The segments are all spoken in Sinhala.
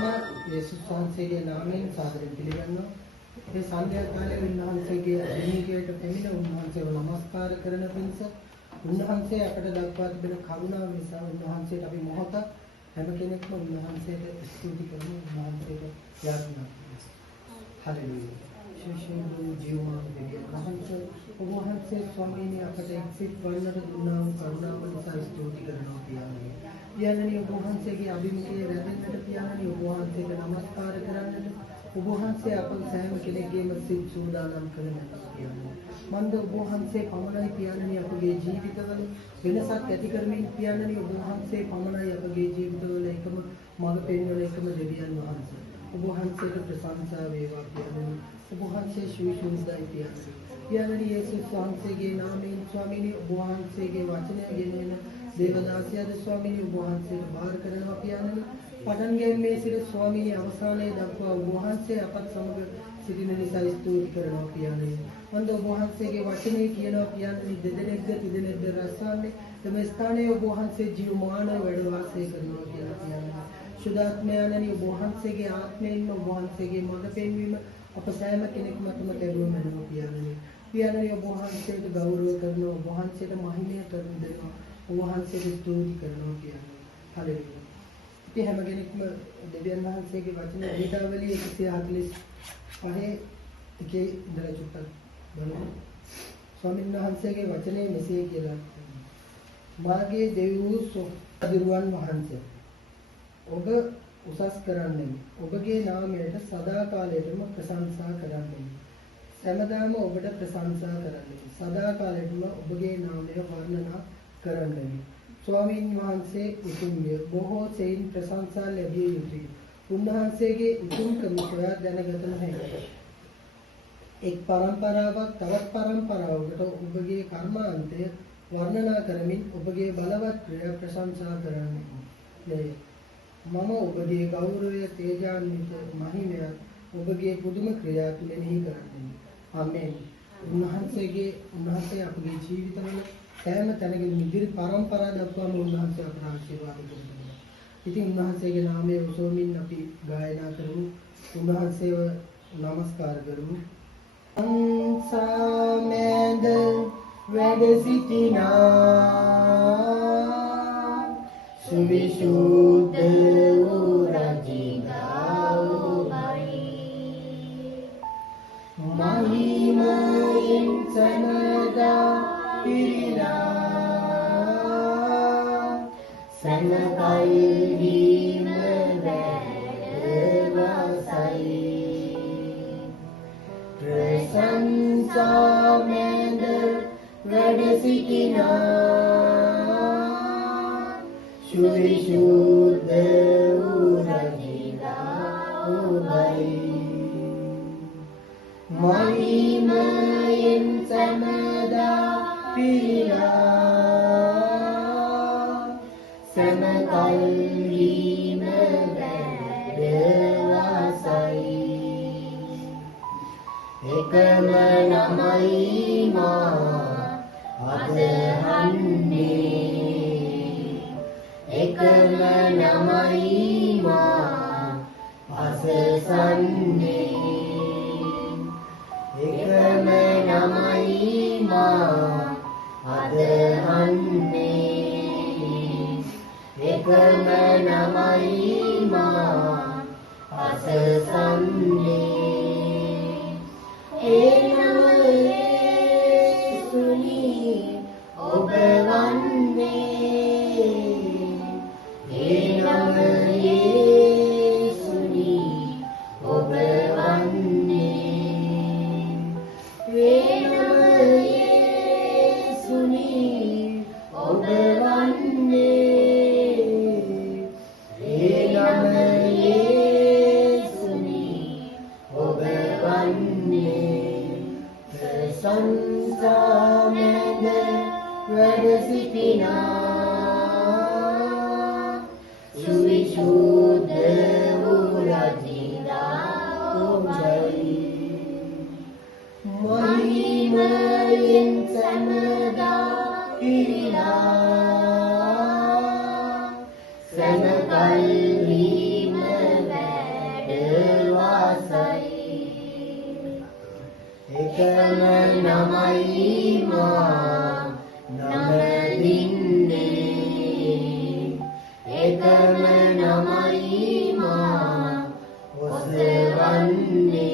යේසුස් වහන්සේගේ නාමයෙන් සාදරයෙන් පිළිගන්නවා. මේ සන්ධ්‍යා කාලයේ උන්වහන්සේගේ අභිමුඛයට පැමිණ උන්වහන්සේව නමස්කාර කරන පිණිස උන්වහන්සේ අපට දක්වා තිබෙන කරුණාව නිසා උන්වහන්සේට අපි මොහොතක් හැම කෙනෙක්ම උන්වහන්සේට ස්තුති කරමු. උන්වහන්සේට යාඥා කරමු. හලෙලූයා. ශිෂ්‍යයෝ ජීවමාන දෙවියන් වහන්සේ ඔබ වහන්සේ ස්වාමීනි අපට එක්සිත් වන්නට දුන්නා වූ කරුණාව නිසා ස්තුති කරනවා පියාණනි. පියාණනි ඔබ වහන්සේගේ අභිමුඛයේ රැඳෙන්නට පියාණනි ඔබ වහන්සේට නමස්කාර කරන්නට ඔබ වහන්සේ අප සෑම කෙනෙක්ගේම සිත් සූදානම් කරන්නට පියාණනි. මන්ද ඔබ වහන්සේ පමණයි පියාණනි අපගේ ජීවිතවල වෙනසක් ඇති කරමින් පියාණනි ඔබ වහන්සේ පමණයි අපගේ ජීවිතවල එකම මඟ පෙන්වන එකම දෙවියන් වහන්සේ. ඔබ වහන්සේට ප්‍රශංසා වේවා පියාණනි. ඔබ වහන්සේ ශ්‍රීසුන්දයි පියාණනි. පියාණනි යේසුස් වහන්සේගේ නාමයෙන් ස්වාමීනි ඔබ වහන්සේගේ වචනය ගෙනෙන දේවදාසියද ස්වාමීනි ඔබ වහන්සේට බාර කරනවා පියාණනි. පටන් ගැනීමේ සිට ස්වාමීනි අවසානයේ දක්වා ඔබ වහන්සේ අපත් සමග සිටින නිසා ස්තුති කරනවා පියාණනි. මන්ද ඔබ වහන්සේගේ වචනේ කියනවා පියාණනි දෙදෙනෙක්ද තිදෙනෙක්ද රැස්වන්නේ තම ස්ථානයේ ඔබ වහන්සේ ජීවමානව වැඩ වාසය කරනවා කියලා පියාණනි. සුදාත්මයන්නි ඔබ වහන්සේගේ ආත්මයෙන්ම ඔබ වහන්සේගේ මඟ පෙන්වීම අප සෑම කෙනෙක්ම තම කරුණ මැනව පියාණනි. පියාණනි ඔබ වහන්සේට ගෞරව කරනවා ඔබ වහන්සේට මහිමය කරන දෙනවා ඔබ වහන්සේට ස්තුති කරනවා පියාණනි. හලෙලූයා. ඉතින් හැම කෙනෙක්ම දෙවියන් වහන්සේගේ වචන ගීතාවලිය 145 එකේ ඉඳලා චුට්ටක් බලමු. ස්වාමීන් වහන්සේගේ වචනේ මෙසේ කියලා. මාගේ දෙවියෝ සොදිරුවන් වහන්සේ ඔබ උසස් කරන්නේ ඔබගේ නාමයට සදාකාලයටම ප්‍රශංසා කරන්නේ සෑමදාම ඔබට ප්‍රශංසා කරන්නේ සදාකාලයටම ඔබගේ නාමය වර්ණනා කරන්නේ ස්වාමීන් වහන්සේ උතුම්ය බොහෝ සෙයින් ප්‍රශංසා ලැබිය යුතුය උන්වහන්සේගේ උතුම්කම සොයා දැනගත නොහැකිය එක් පරම්පරාවක් තවත් පරම්පරාවකට ඔබගේ කර්මාන්තය වර්ණනා කරමින් ඔබගේ බලවත් ක්‍රියා ප්‍රශංසා කරන්නේ මම ඔබගේ ගෞරවය තේජාන්විත මහිමය ඔබගේ පුදුම ක්‍රියා තුලෙහි කරන්නේ ආමේන්. උන්වහන්සේ අපගේ ජීවිතවල සෑම තැනකින් ඉදිරි පරම්පරා දක්වාම උන්වහන්සේ අපට ආශිර්වාද කරනවා. ඉතින් උන්වහන්සේගේ නාමය උසවමින් අපි ගායනා කරමු. උන්වහන්සේව නමස්කාර කරමු. අන්සමෙන්ද වැඩ සිටිනා සුවිසුද්ධ වූ රජිනා වූයි මහිමයෙන් සමදා පිරිලා සමකල්හිම වැඩවාසයි ප්‍රශංසාමෙන්ද වැඩ සිටිනා සුවිසුද්ධ වූ රජිනා වූයි මහිමයෙන් සමදා පිරිලා සමකල්හිම වැඩවාසයි එකම නමයි මා අදහන්නේ එකම නමයි මා අසසන්නේ එකම නමයි මා අදහන්නේ එකම නමයි මා අසසන්නේ ඒ නම යේසුනි ඔබ වන්නේ ඒ නම යේසුනි ඔබ වන්නේ ඒ නම යේසුනි ඔබ වන්නේ ඒ නම යේසුනි ඔබ වන්නේ ප්‍රශංසාමෙන්ද වැඩ සිටිනා සුවිසුද්ධ වූ රජිනා වූයි මහිමයෙන් සමදා පිරිලා සමකල්හිම වැඩ එකම නමයි මා නමදින්නේ එකම නමයි මා ඔසවන්නේ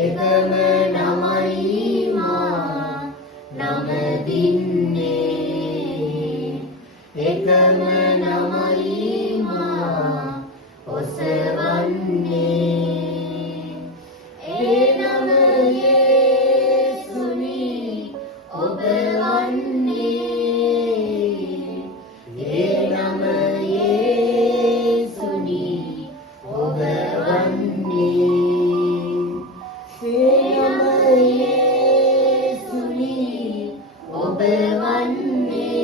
එකම නමයි මා නමදින්නේ එකම නමයි මා ඔසවන්නේ ඒ නම යේසුනි ඔබ වන්නේ ඒ නම යේසුනි ඔබ වන්නේ ඒ නම යේසුනි ඔබ වන්නේ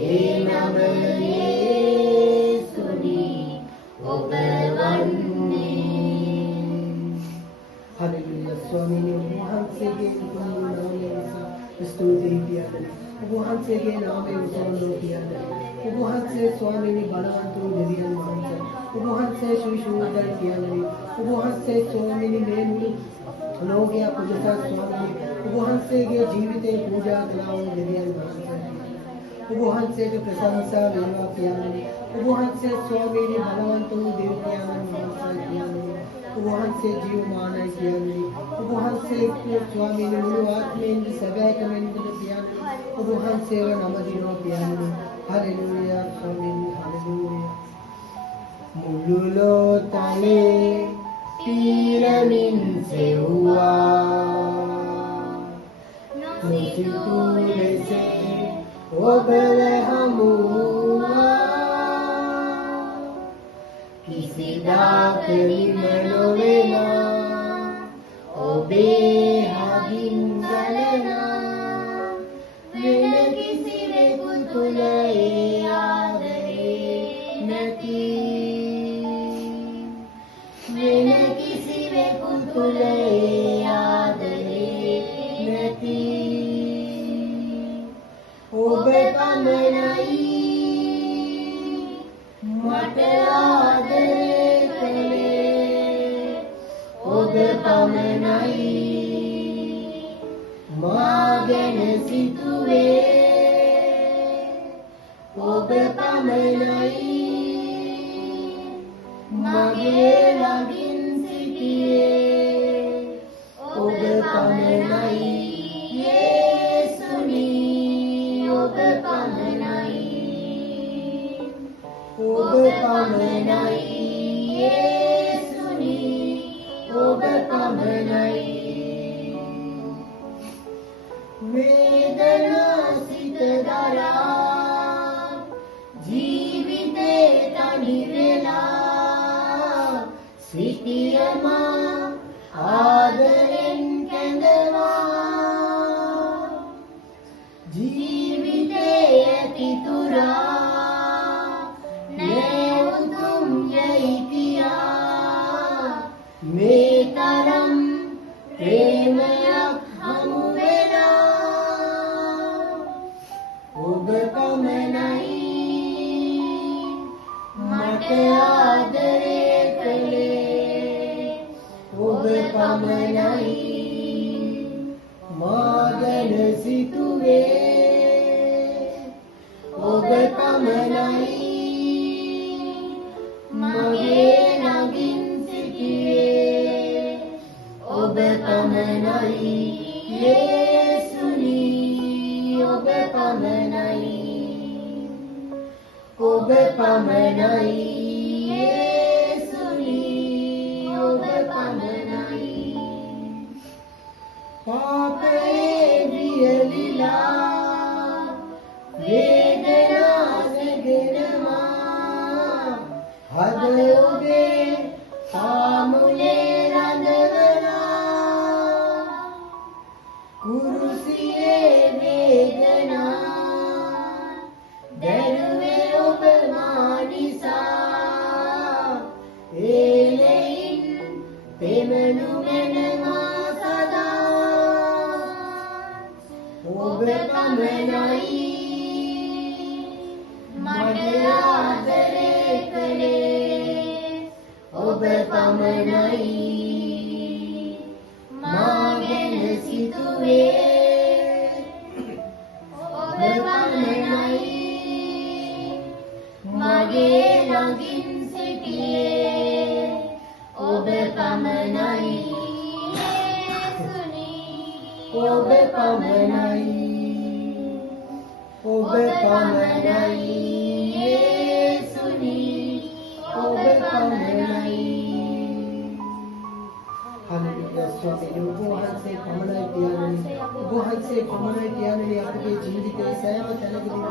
ඒ නම යේසුනි ඔබ වන්නේ हालेलुया स्वामी ने वහන්සේ ගේ උතුම් නාමය නිසා ස්තුතියි කියන්නේ ඔබ වහන්සේගේ නාමය උසවලෝ කියන්නේ ඔබ වහන්සේ ස්වාමීනි බලවන්ත වූ දෙවියන් වහන්සේ ඔබ වහන්සේ ශුවිශූදල් කියන්නේ ඔබ වහන්සේ ස්වාමීනි මේ මුළු ලෝකය පුජා ස්වාමීනි ඔබ වහන්සේගේ ජීවිතේ පූජා කළා වූ දෙවියන් වහන්සේ ඔබ වහන්සේට ප්‍රශංසා වේවා කියන්නේ ඔබ වහන්සේ ස්වාමීනි බලවන්ත වූ දෙවියන් වහන්සේ කියන්නේ ඔබ වහන්සේ ජීවමානයි කියන්නේ ඔබ වහන්සේ ස්වාමීනි මුළු ආත්මයෙන් සැබෑකමෙන් කියන්නේ ඔබ වහන්සේව නම දිනෝ කියන්නේ හalleluya ස්වාමීනි හalleluya මුළු ලෝකයේ පීරමින් සෙව්වා නොසිතූ ලෙස ඔබව හමුවා කිසිදාක නිම නොවෙනා ඔබේ හදින් ගලනා වෙන කිසිවෙකු තුළ ඒ ආදරේ නැති වෙන කිසිවෙකු තුළ ඒ ආදරේ නැති ඔබ පමණයි මට ආදරේ කළේ ඔබ පමණයි මා ගැන සිතුවේ ඔබ පමණයි මගේ ළඟින් සිටියේ ඔබ පමණයි යේසුනි ඔබ පමණයි ඔබ පමණයි යේසුනි ඔබ පමණයි වේදනා සිත දරා ජීවිතේ තනි වෙලා සිටියමා ආදරෙන් කැඳවා ජීවිතේ ඇති තුරා මේ තරම් ප්‍රේමයක් හමු වෙලා ඔබ පමණයි මට ආදරේ කළේ ඔබ පමණයි මා ගැන සිතුවේ ඔබ පමණයි මගේ ළඟින් සිටියේ ඔබ පමණයි යේසුනි ඔබ පමණයි ඔබ පමණයි යේසුනි ඔබ පමණයි පාපේ වියලිලා වේදනා සැගෙනවා හද ඔබේ සාමුලේ රඳවලා කුරුසියේ වේදනා දැරුවේ ඔබ මා නිසා එලෙයින් පෙමනු මැනවා සදා ඔබ පමණයි මට ආදරේ කළේ ඔබ පමණයි සිතුවේ ඔබ පමණයි මගේ ළඟින් සිටියේ ඔබ පමණයි යේසුනි ඔබ පමණයි ඔබ පමණයි යේසුනි ඔබ පමණයි Hallelujah. ස්වාමීනි ඔබ වහන්සේ පමණයි පියාණනි. ඔබ වහන්සේ පමණයි පියාණනි අපගේ ජීවිතයේ සෑම තැනකදීම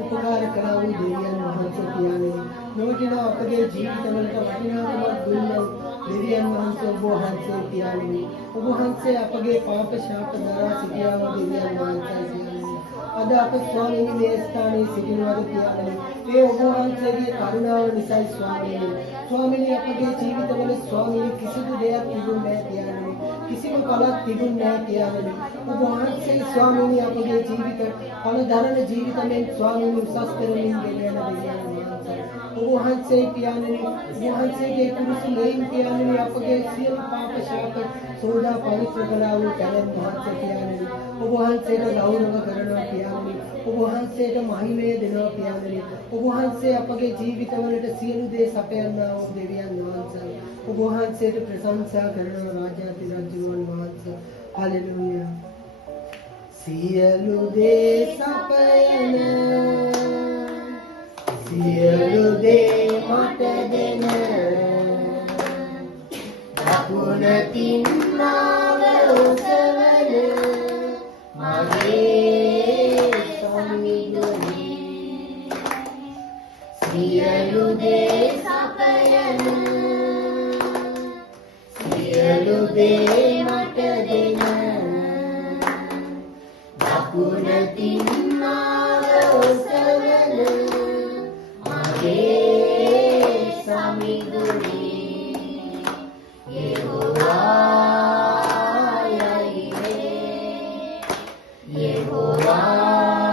උපකාර කළා වූ දෙවියන් වහන්සේ පියාණනි. නොවටිනා අපගේ ජීවිතවලට වටිනාකමක් දුන්න දෙවියන් වහන්සේ ඔබ වහන්සේ පියාණනි. ඔබ වහන්සේ අපගේ පාප ශාප දරා සිටියා වූ දෙවියන් වහන්සේ පියාණනි. අද අප ස්වාමීනි මේ ස්ථානයේ සිටිනවාද පියාණනි. ඒ ඔබ වහන්සේගේ කරුණාව නිසායි ස්වාමීනි. ස්වාමීනි අපගේ ජීවිතවල ස්වාමීනි කිසිදු දෙයක් තිබුණේ නැහැ පියාණනි. කිසිම පළක් තිබුණේ නැහැ පියාණනි. ඔබ වහන්සේ ස්වාමීනි අපගේ ජීවිත පළදරන ජීවිතයෙන් ස්වාමීනි උසස් කරමින් ගෙන යන දෙවියන් වහන්සේ. ඔබ වහන්සේ පියාණනි ඔබ වහන්සේගේ කුරුසු ලෙයින් පියාණනි අපගේ සියලු පාප ශාප සෝදා පවිත්‍ර කළා වූ තැනන් වහන්සේ පියාණනි. ඔබ වහන්සේට ගෞරව කරනවා පියාණනි. ඔබ වහන්සේට මහිමය දෙනවා පියාණනි. ඔබ වහන්සේ අපගේ ජීවිතවලට සියලු දේ සපයන්නා වූ දෙවියන් වහන්සේ. ඔබ වහන්සේට ප්‍රශංසා කරනවා රාජාති රජුන් වහන්සේ. හලෙලූයා. සියලු දේ සපයන සියලු දේ මට දෙන දකුණතින් මාව ඔසවන මගේ සමිඳුනි සියලු දේ සපයන සියලු දේ මට දෙන දකුණතින් මාව ඔසවන මගේ සමිඳුනි Yehovah Yahweh Yehovah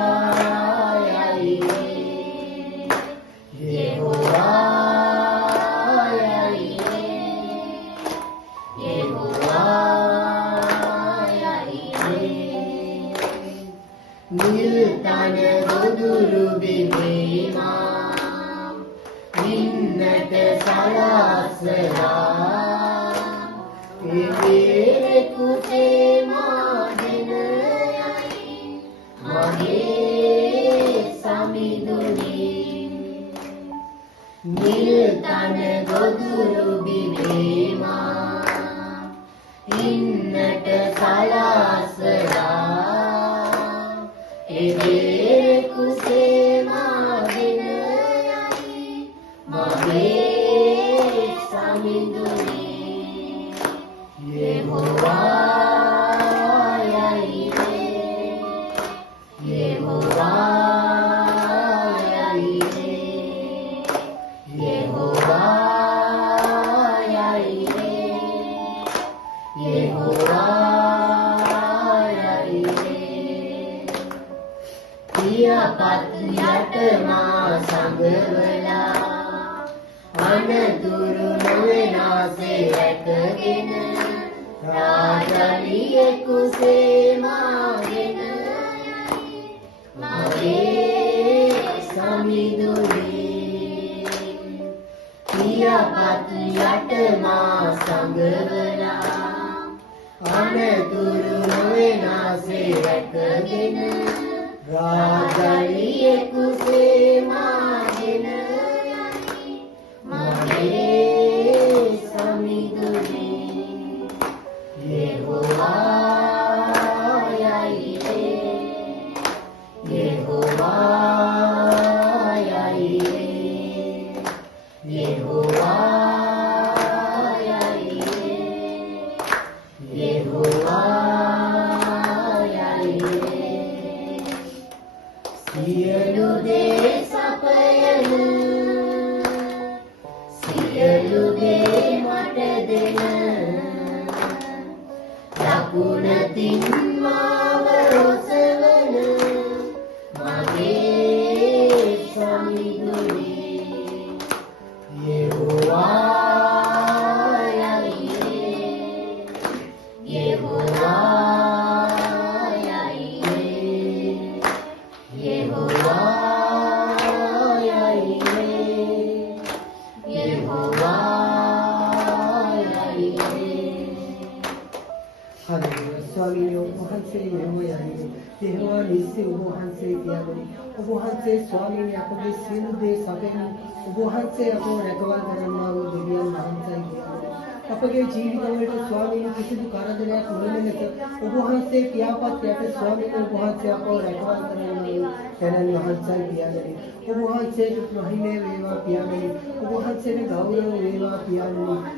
Yahweh Yehovah Yahweh Yehovah Yahweh Niltana godulu bimema ninnata salasara Evere kute madenayai mage samiduni Niltana godulu bimema innata salasara Evere kute madenayai mage samiduni Yehovah Yahweh Yehovah Yahweh Yehovah Yahweh Yehovah Yahweh Tiapat yatma sangwala anaduru novenase ekagena Rajaliyeku semagena mage samiduni Tiapat yatma sangwala anaduru novenase ekagena Rajaliyeku semagena mage samiduni Yehovah Yahweh Yehovah Yahweh Yehovah Yahweh Yehovah Yahweh Sielu de sapayana Sielu de mata dena Dakunatin maව ඔසවන මගේ සමිඳුනි Yehovah Yahweh Yehovah වහන්සේ යමයයි තේවා නිසි ඔබ වහන්සේ කියන්නේ ඔබ වහන්සේ ස්වාමීනි අපගේ සියලු දේ සැපෙන ඔබ වහන්සේ අපව රැකවල් කරන්නා වූ දෙවියන් වහන්සේ කියන්නේ අපගේ ජීවිතවලට ස්වාමීනි කිසිදු කරදරයක් නොවන ලෙස ඔබ වහන්සේ පියාපත් යට ස්වාමීනි ඔබ වහන්සේ අපව රැකවල් කරන්නා වූ තැනන් වහන්සේ කියන්නේ ඔබ වහන්සේට මහිමේ වේවා පියාණනි ඔබ වහන්සේට ගෞරව වේවා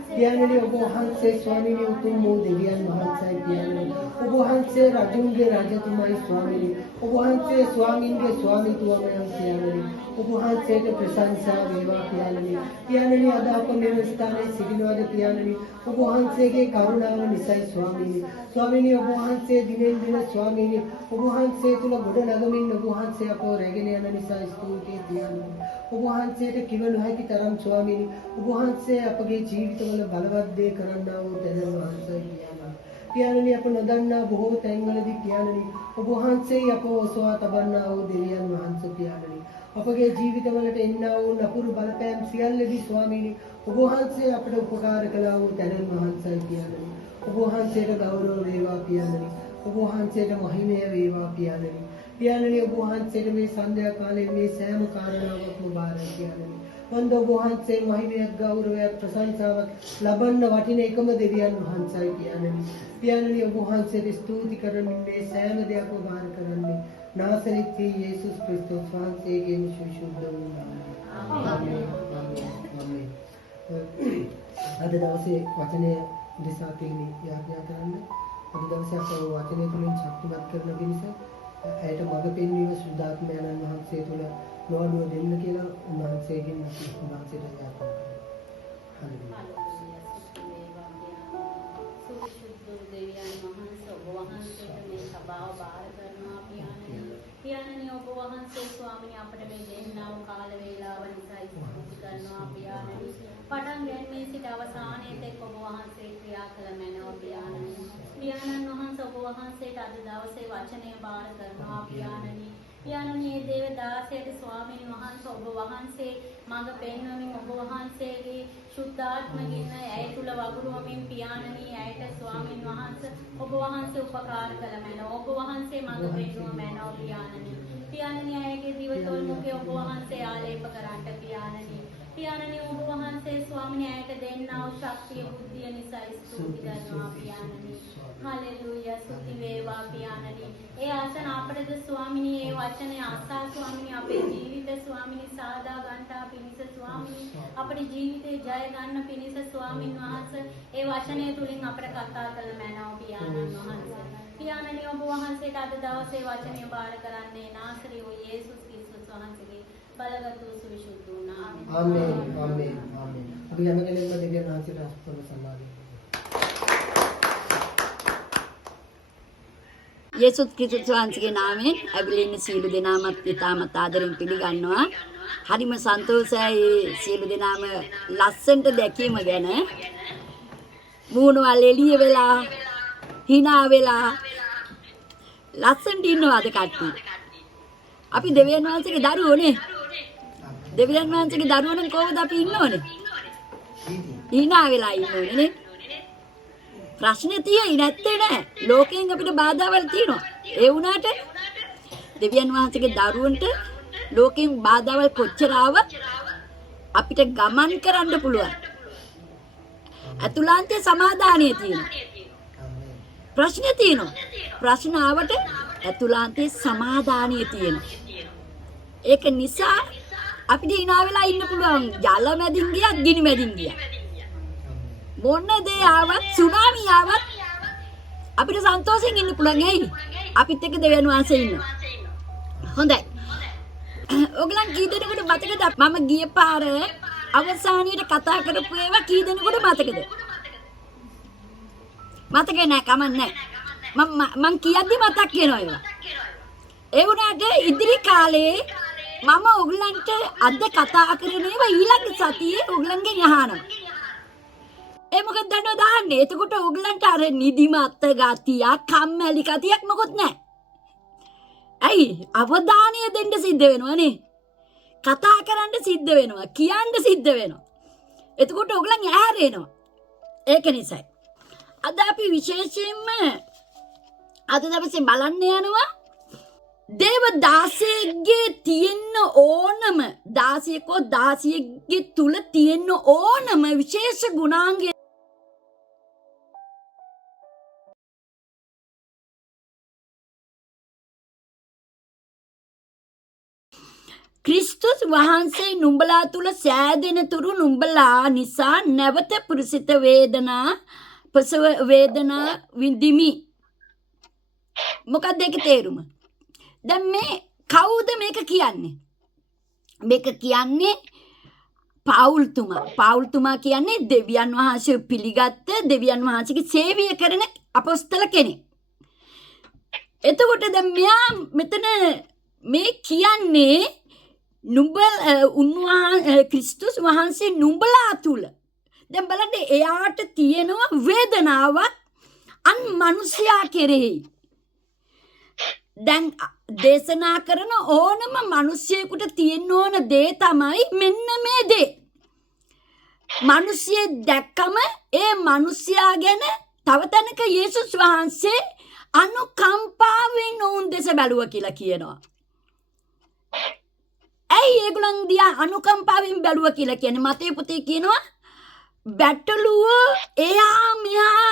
පියාණනි ඔබ වහන්සේ ස්වාමීනි උතුම් වූ දෙවියන් වහන්සේ පියාණනි ඔබ වහන්සේ රජුන්ගේ රජතුමයි ස්වාමීනි ඔබ වහන්සේ ස්වාමීන්ගේ ස්වාමීතුමයි පියාණනි ඔබ වහන්සේට ප්‍රශංසා වේවා පියාණනි අද අප මෙම ස්ථානයේ සිටිනවාද පියාණනි ඔබ වහන්සේගේ කරුණාව නිසායි ස්වාමීනි ඔබ වහන්සේ දිනෙන් දින ස්වාමීනි ඔබ වහන්සේ තුල ගොඩ නගමින් ඔබ වහන්සේ අපව රැගෙන යන නිසා ස්තුතියි පියාණනි ඔබ වහන්සේට කිව නොහැකි තරම් ස්වාමීනි ඔබ වහන්සේ අපගේ ජීවිතවල බලවත් දේ කරන්නා වූ තැන වහන්සේ පියාණනි අප නොදන්නා බොහෝ තැන්වලදී පියාණනි ඔබ වහන්සේ අපව ඔසවා තබන්නා වූ දෙවියන් වහන්සේ පියාණනි අපගේ ජීවිතවලට එන්නා වූ නපුරු බලපෑම් සියල්ලදී ස්වාමීනි ඔබ වහන්සේ අපට උපකාර කළා වූ තැනන් වහන්සේ පියාණනි ඔබ වහන්සේට ගෞරව වේවා පියාණනි ඔබ වහන්සේට මහිමය වේවා පියාණනි ඔබ වහන්සේට මේ සන්ධ්‍යා කාලයේ මේ සෑම කාරණාවක්ම බාරයි පියාණනි වන්ද ඔබ වහන්සේ මහිමයක් ගෞරවයක් ප්‍රශංසාවක් ලබන්න වටින එකම දෙවියන් වහන්සේයි පියාණනි ඔබ වහන්සේට ස්තුති කරමින් මේ සෑම දෙයක්ම බාර කරන්නේ नासरित यीशुस क्रिस्टोस වහන්සේගේ විශුද්ධ වූ නාමයෙන් ආමේන් ආමේන් අද දවසේ වචනය දෙසා පිළිමි යාඥා කරන්න අද දවසේ අපව වචනය තුළින් ශක්තිමත් කරන පිණිස ඇයට මඟ පෙන්වීම සුද්ධාත්මයන්න් වහන්සේ තුළ නොඅඩුව දෙන්න කියලා උන්වහන්සේගෙන් අපි උන්වහන්සේට යාඥා කරනවා සුවිශුද්ධ දෙවියන් වහන්සේ ඔබ වහන්සේට මේ සභාව බාර කරනවා පියාණනි ඔබ වහන්සේ ස්වාමීනි අපට මේ දෙන්නා වූ කාල වේලාව නිසා ස්තුති කරනවා පියාණනි පටන් ගැනීම සිට අවසානයේ තෙක් ඔබ වහන්සේ ක්‍රියා කළ මැනව පියාණනි පියාණන් වහන්සේ ඔබ වහන්සේට අද දවසේ වචනය බාර කරනවා පියාණනි මේ දේවදාසයට ස්වාමීන් වහන්සේ ඔබ වහන්සේ මඟ පෙන්වමින් ඔබ වහන්සේගේ සුද්ධාත්මකින් ඇය තුල වගුරුවමින් පියාණනි ඇයට ස්වාමීන් වහන්සේ ඔබ වහන්සේ උපකාර කළ මැනව ඔබ වහන්සේ මඟ පෙන්වුව මැනව පියාණනි ඇයගේ දිවතොල් මුඛේ ඔබ වහන්සේ ආලේප කරන්ට පියාණනි ඔබ වහන්සේ ස්වාමීන් ඇයට දෙන්නා වූ ශක්තිය බුද්ධිය නිසා ස්තුති කරනවා පියාණනි හලෙලූයා ස්තුති වේවා පියාණනි ඒ ආසන අපටද ස්වාමීනි ඒ වචනේ ආසා ස්වාමීනි අපේ ජීවිත ස්වාමීනි සාදා ගන්නා පිණිස ස්වාමීනි අපේ ජීවිතේ ජය ගන්න පිණිස ස්වාමීන් වහන්සේ ඒ වචනය තුලින් අපට කතා කළ මැනව පියාණනි ඔබ වහන්සේට අද දවසේ වචනය බාර කරන්නේ නාසරී වූ යේසුස් ක්‍රිස්තුස් වහන්සේගේ බලගත් වූ සුවිශුද්ධ වූ නාමයෙන් ආමේන් ආමේන් ආමේන් අපි හැමදෙනාම දෙවියන් වහන්සේට අස්තම සම්මානයි යේසුස් ක්‍රිස්තුස් වහන්සේගේ නාමයෙන් අබිලින්න සියලු දෙනාමත් ඊටමත් ආදරෙන් පිළිගන්නවා. හරිම සන්තෝෂයි සියලු දෙනාම ලස්සනට දැකීම ගැන. මූණවල එළිය වෙලා hina වෙලා ලස්සනට ඉන්නවාද කට්ටිය. අපි දෙවියන් වහන්සේගේ දරුවෝනේ. දෙවියන් වහන්සේගේ දරුවෝ නම් කොහොමද අපි ඉන්නෝනේ? hina වෙලා ඉන්නෝනේ නේ. ප්‍රශ්නේ තියෙයි නැත්තේ නෑ. ලෝකයෙන් අපිට බාධාවල් තියෙනවා. ඒ වුණාට දෙවියන් වහන්සේගේ දරුවන්ට ලෝකයෙන් බාධාවල් කොච්චර ආවත් අපිට ගමන් කරන්න පුළුවන්. අතුලාන්තයේ සමාදානිය තියෙනවා. ප්‍රශ්නේ තියෙනවා. ප්‍රශ්න ආවට අතුලාන්තයේ සමාදානිය තියෙනවා. ඒක නිසා අපිට hina වෙලා ඉන්න පුළුවන්. ජල මැදින් ගියත් ගිනි මැදින් ගියත් මොන දේ ආවත් සුනාමි ආවත් අපිට සන්තෝෂයෙන් ඉන්න පුළුවන් ඇයි? අපිත් එක්ක දෙවියන් වහන්සේ ඉන්නවා. හොඳයි. ඔයගලන් කී දෙනෙකුට මතකද මම ගිය පාර අවසානියට කතා කරපු ඒවා කී දෙනෙකුට මතකද? මතකේ නෑ කමන්නේ. මම කියද්දි මතක් වෙනවා ඒවා. ඒ වුණාට ඉදිරි කාලේ මම ඔයගලන්ට අද කතා කරන ඒවා ඊළඟ සතියේ ඔයගලන්ගෙන් අහනවා. ඒ මොකද දන්නවද දාන්නේ? එතකොට ඕගලන්ට අර නිදිමත ගතිය, කම්මැලි ගතියක් මොකොත් නැහැ. ඇයි? අවධානය දෙන්න සිද්ධ වෙනවනේ. කතා කරන්න සිද්ධ වෙනවා, කියන්න සිද්ධ වෙනවා. එතකොට ඕගලන් ඇහැරෙනවා. ඒක නිසායි. අද අපි විශේෂයෙන්ම අද දවසේ බලන්න යනවා දේව දාසයෙක්ගේ තියෙන්න ඕනම දාසියකෝ දාසියෙක්ගේ තුල තියෙන්න ඕනම විශේෂ ගුණාංගය ක්‍රිස්තුස් වහන්සේ නුඹලා තුල සෑදෙන තුරු නුඹලා නිසා නැවත පුරුසිත වේදනා ප්‍රසව වේදනා විඳිමි. මොකක්ද ඒකේ තේරුම? දැන් මේ කවුද මේක කියන්නේ? මේක කියන්නේ පාවුල්තුමා කියන්නේ දෙවියන් වහන්සේ පිළිගත්ත දෙවියන් වහන්සේගේ සේවය කරන අපොස්තල කෙනෙක්. එතකොට දැන් මෙයා මෙතන මේ කියන්නේ ක්‍රිස්තුස් වහන්සේ නුඹලා තුල දැන් බලන්න එයාට තියෙනවා වේදනාවක් අන් මනුෂ්‍යයා කෙරෙහි. දැන් දේශනා කරන ඕනම මිනිසියෙකුට තියෙන්න ඕන දේ තමයි මෙන්න මේ දේ. මිනිසියෙක් දැක්කම ඒ මිනිසයා ගැන තව තැනක යේසුස් වහන්සේ අනුකම්පාවෙන් ඔවුන් දෙස බැලුවා කියලා කියනවා. ඇයි ඒගොල්ලන් දිහා අනුකම්පාවෙන් බැලුවා කියලා කියන්නේ? මතේ පොතේ කියනවා බැටළුව එයා මෙහා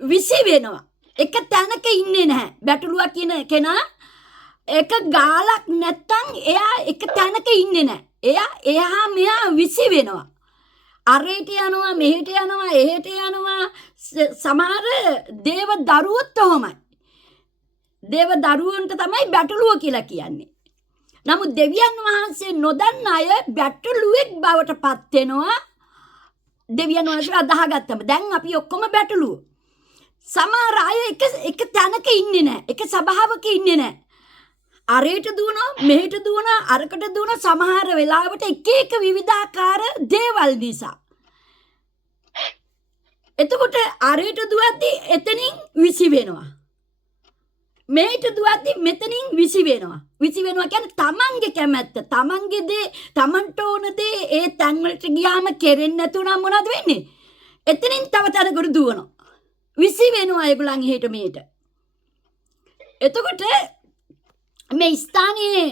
විසි වෙනවා. එක තැනක ඉන්නේ නැහැ. බැටළුවා කියන කෙනා එක ගාලක් නැත්තම් එයා එක තැනක ඉන්නේ නැහැ. එයා මෙහා විසි වෙනවා. අරේට යනවා මෙහෙට යනවා එහෙට යනවා. සමහර දේව දරුවොත් ඔහොමයි. දේව දරුවන්ට තමයි බැටළුව කියලා කියන්නේ. නමුත් දෙවියන් වහන්සේ නොදන්න අය බැටළුවෙක් බවට පත් වෙනවා. දෙවියන් වහන්සේ අදාහගත්තම දැන් අපි ඔක්කොම බැටළුවෝ. සමහර අය එක තැනක ඉන්නේ නැහැ. එක සභාවක ඉන්නේ නැහැ. අරේට දුවනවා මෙහෙට දුවනවා අරකට දුවනවා. සමහර වෙලාවට එක විවිධාකාර දේවල් නිසා. එතකොට අරේට දුවද්දි එතනින් විසි වෙනවා. මෙහෙට දුවද්දි මෙතනින් විසි වෙනවා. විසි වෙනවා කියන්නේ තමන්ගේ කැමැත්ත. තමන්ගේ දේ තමන්ට ඕන දේ ඒ තැන් වලට ගියාම කෙරෙන්නේ නැතුණා මොනවද වෙන්නේ? එතනින් තව තැනකට දුවනවා. විසි වෙනවා ඒගොල්ලන් එහෙට මෙහෙට. එතකොට මේ ස්ථානයේ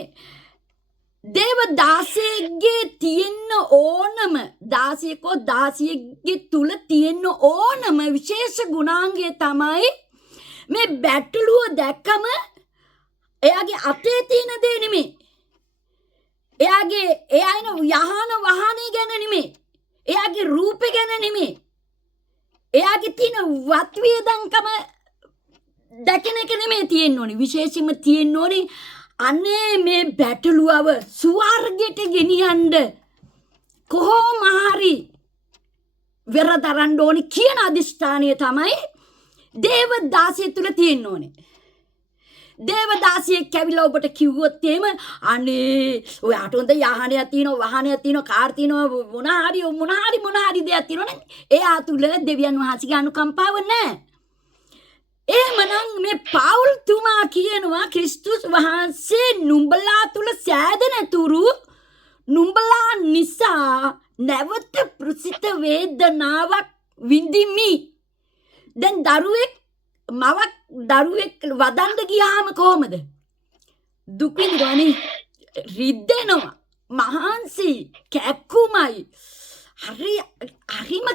දේව දාසයෙක්ගේ තියෙන්න ඕනම දාසියකෝ දාසියෙක්ගේ තුල තියෙන්න ඕනම විශේෂ ගුණාංගය තමයි මේ බැටළුව දැක්කම එයාගේ අතේ තියෙන දේ නෙමෙයි. එයා එන යහන වහනේ ගැන නෙමෙයි. එයාගේ රූපේ ගැන නෙමෙයි. එයාගේ තියෙන වත්වියදංකම දැකෙන එක නෙමෙයි තියෙන්න ඕනේ. විශේෂයෙන්ම තියෙන්න ඕනේ අනේ මේ බැටළුවව ස්වර්ගයට ගෙනියන්න කොහොම හරි වෙරදරන්න ඕනේ කියන අදිෂ්ඨානය තමයි දේව දාසිය තුල තියෙන්න ඕනේ. දේව දාසියෙක් කැවිලා ඔබට කිව්වොත් එහෙම අනේ ඔයාට හොඳ යහනයක් තියෙනවා වහනයක් තියෙනවා කාර් තියෙනවා මොන හරි දෙයක් තියෙනවනේ එයා තුල දෙවියන් වහන්සේගේ අනුකම්පාව නැහැ. එහෙමනම් මේ පාවුල්තුමා කියනවා ක්‍රිස්තුස් වහන්සේ නුඹලා තුල සෑදෙන තුරු නුඹලා නිසා නැවත ප්‍රසිත වේදනාවක් විඳිමි. දැන් දරුවෙක් වදන්න ගියාම කොහොමද? දුක් විඳිනවනේ. රිද්දෙනවා. මහන්සි කැක්කුමයි. හරිම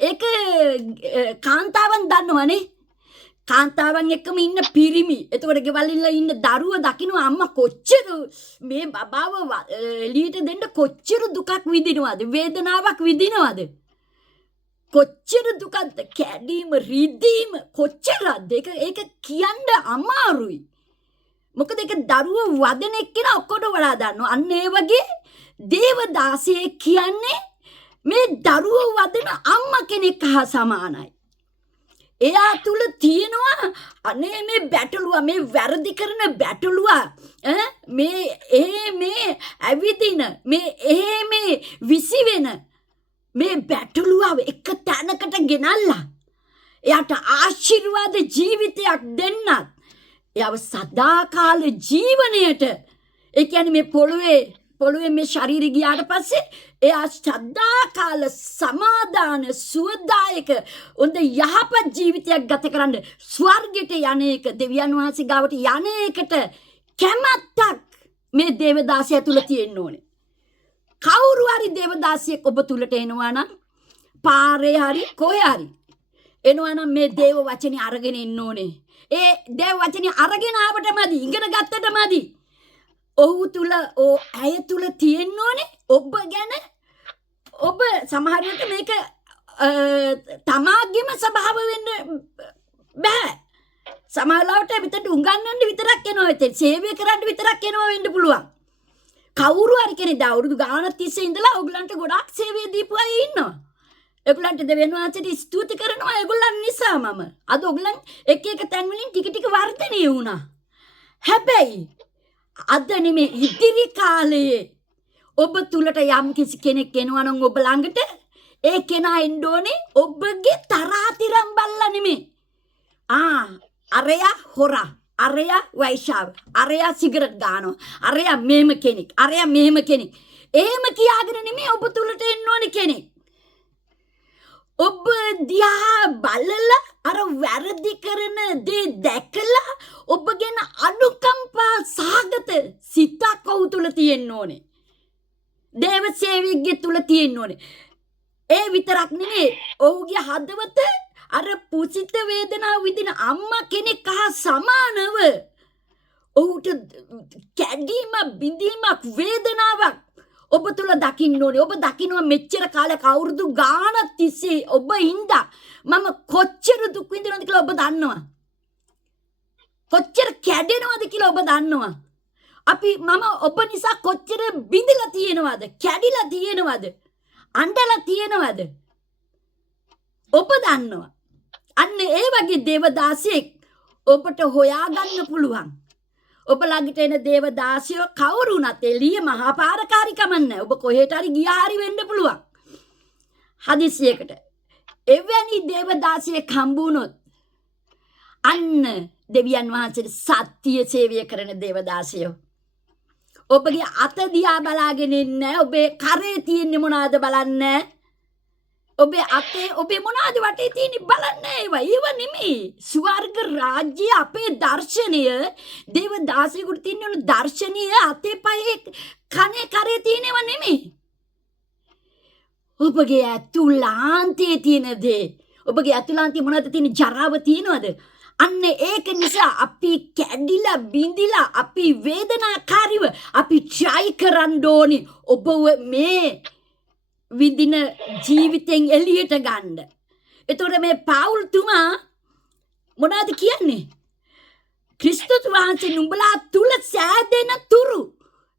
ඒක කාන්තාවන් දන්නවනේ. කාන්තාවන් එක්කම ඉන්න පිරිමි. එතකොට ගෙවල් ඉන්න දරුව දකින්න අම්මා කොච්චර මේ බබාව එළියට දෙන්න කොච්චර දුකක් විඳිනවද? වේදනාවක් විඳිනවද? කොච්චර දුකක්ද? කැඩීම රිදීම කොච්චරද? ඒක කියන්න අමාරුයි. මොකද ඒක දරුව වදන එක්කෙනා ඔක්කොට වඩා දන්නවා. අන්න ඒ වගේ දේව දාසයෙක් කියන්නේ මේ දරුව වදන අම්මා කෙනෙක් හා සමානයි. එයා තුල තියෙනවා අනේ මේ බැටළුවා මේ වැරදි කරන බැටළුවා මේ ඇවිදින මේ විසි වෙන මේ බැටළුවා එක තැනකට ගෙනල්ලා එයාට ආශිර්වාද ජීවිතයක් දෙන්නත් එයාව සදාකාල ජීවනයට ඒ කියන්නේ මේ පොළොවේ පොළොවේ මේ ශරීරය ගියාට පස්සේ එයා සදාකාල සමාදාන සුවදායක උන්ද යහපත් ජීවිතයක් ගත කරන්න ස්වර්ගයට යන්නේක දෙවියන් වහන්සේ ගාවට යන්නේකට කැමැත්තක් මේ දේවදාසය තුල තියෙන්න ඕනේ. කවුරු හරි දේවදාසියෙක් ඔබ තුලට එනවා නම් පාරේ හරි කොහේ හරි එනවා නම් මේ දේව වචනේ අරගෙන ඉන්න ඕනේ. ඒ දේව වචනේ අරගෙන ආවට මදි, ඉගෙන ගත්තට මදි. ඔහු තුල ඇය තුල තියෙන්න ඕනේ ඔබ ගැන ඔබ සමහර විට මේක තමාගේම ස්වභාව වෙන්න බෑ. සමහරවිට විතර උගන්වන්න විතරක් එනවා ඉතින් සේවය කරන්න විතරක් එනවා වෙන්න පුළුවන්. කවුරු හරි කෙනෙක් අවුරුදු ගානක් තිස්සේ ඉඳලා ඔයගලන්ට ගොඩාක් සේවය දීපු අය ඉන්නවා. ඒගොල්ලන්ට දෙවියන් වහන්සේට ස්තුති කරනවා ඒගොල්ලන් නිසා මම. අද ඔයගලන් එක එක තැන් වලින් ටික ටික වර්ධනය වුණා. හැබැයි අද නෙමේ ඉදිරි කාලයේ ඔබ තුලට යම් කිසි කෙනෙක් එනවා නම් ඔබ ළඟට ඒ කෙනා එන්න ඕනේ ඔබගේ තරාතිරම් බල්ලා නෙමේ. අරයා හොරා, අරයා වෛශාව, අරයා සිගරට් ගන්නවා, අරයා මෙහෙම කෙනෙක්, අරයා මෙහෙම කෙනෙක්. එහෙම කියාගෙන නෙමේ ඔබ තුලට එන්න ඕනේ කෙනෙක්. ඔබ දිහා බලලා අර වැරදි කරන දේ දැකලා ඔබ ගැන අනුකම්පා සහගත සිතක් ඔහු තුල තියෙන්න ඕනේ. දේව සේවකයෙක් තුල තියෙන්න ඕනේ. ඒ විතරක් නෙමෙයි ඔහුගේ හදවත අර පුසිත වේදනාව විඳින අම්මා කෙනෙක් හා සමානව ඔහුට කැඩීම බිඳීමක් වේදනාවක් ඔබ තුල දකින්න ඕනේ. ඔබ දකින්නවා මෙච්චර කාලයක් අවුරුදු ගාණක් තිස්සේ ඔබ ඉඳා මම කොච්චර දුක් විඳිනවද කියලා ඔබ දන්නවා. කොච්චර කැඩෙනවද කියලා ඔබ දන්නවා. මම ඔබ නිසා කොච්චර බිඳලා තියෙනවද, කැඩිලා තියෙනවද, අඬලා තියෙනවද ඔබ දන්නවා. අන්න ඒ වගේ දේවදාසියෙක් ඔබට හොයාගන්න පුළුවන්. ඔබ ළඟට එන දේවදාසියෝ කවුරු වුණත් එළිය මහා පාරකාරී කමන්නේ. ඔබ කොහෙට හරි ගියා හරි වෙන්න පුළුවන්. හදිසියකට එවැනි දේවදාසියෙක් හම්බුනොත් අන්න දෙවියන් වහන්සේට සත්‍ය සේවය කරන දේවදාසියෝ. ඔබගේ අත දිහා බලාගෙන ඉන්නේ. ඔබේ කරේ තියෙන්නේ මොනවාද බලන්නේ. ඔබේ අතේ ඔබේ මොනවාද වටේ තියෙන්නේ බලන්නේ. ඒව නෙමෙයි. ස්වර්ග රාජ්‍ය අපේ දර්ශනය දේවදාසියෙකුට තියෙන දර්ශනය අතේ පහේ කනේ කරේ තියෙනව නෙමෙයි. ඔබගේ අතුලාන්තයේ තියෙන දේ. ඔබගේ අතුලාන්තයේ මොනවද තියෙන්නේ? ජරාව තියෙනවද? අන්න ඒක නිසා අපි කැඩිලා බිඳිලා අපි වේදනාකාරීව අපි try කරන්න ඕනේ ඔබ මේ විඳින ජීවිතෙන් එළියට ගන්න. එතකොට මේ පවුල් තුමා මොනවද කියන්නේ? ක්‍රිස්තුස් වහන්සේ නුඹලා තුල සෑදෙන තුරු.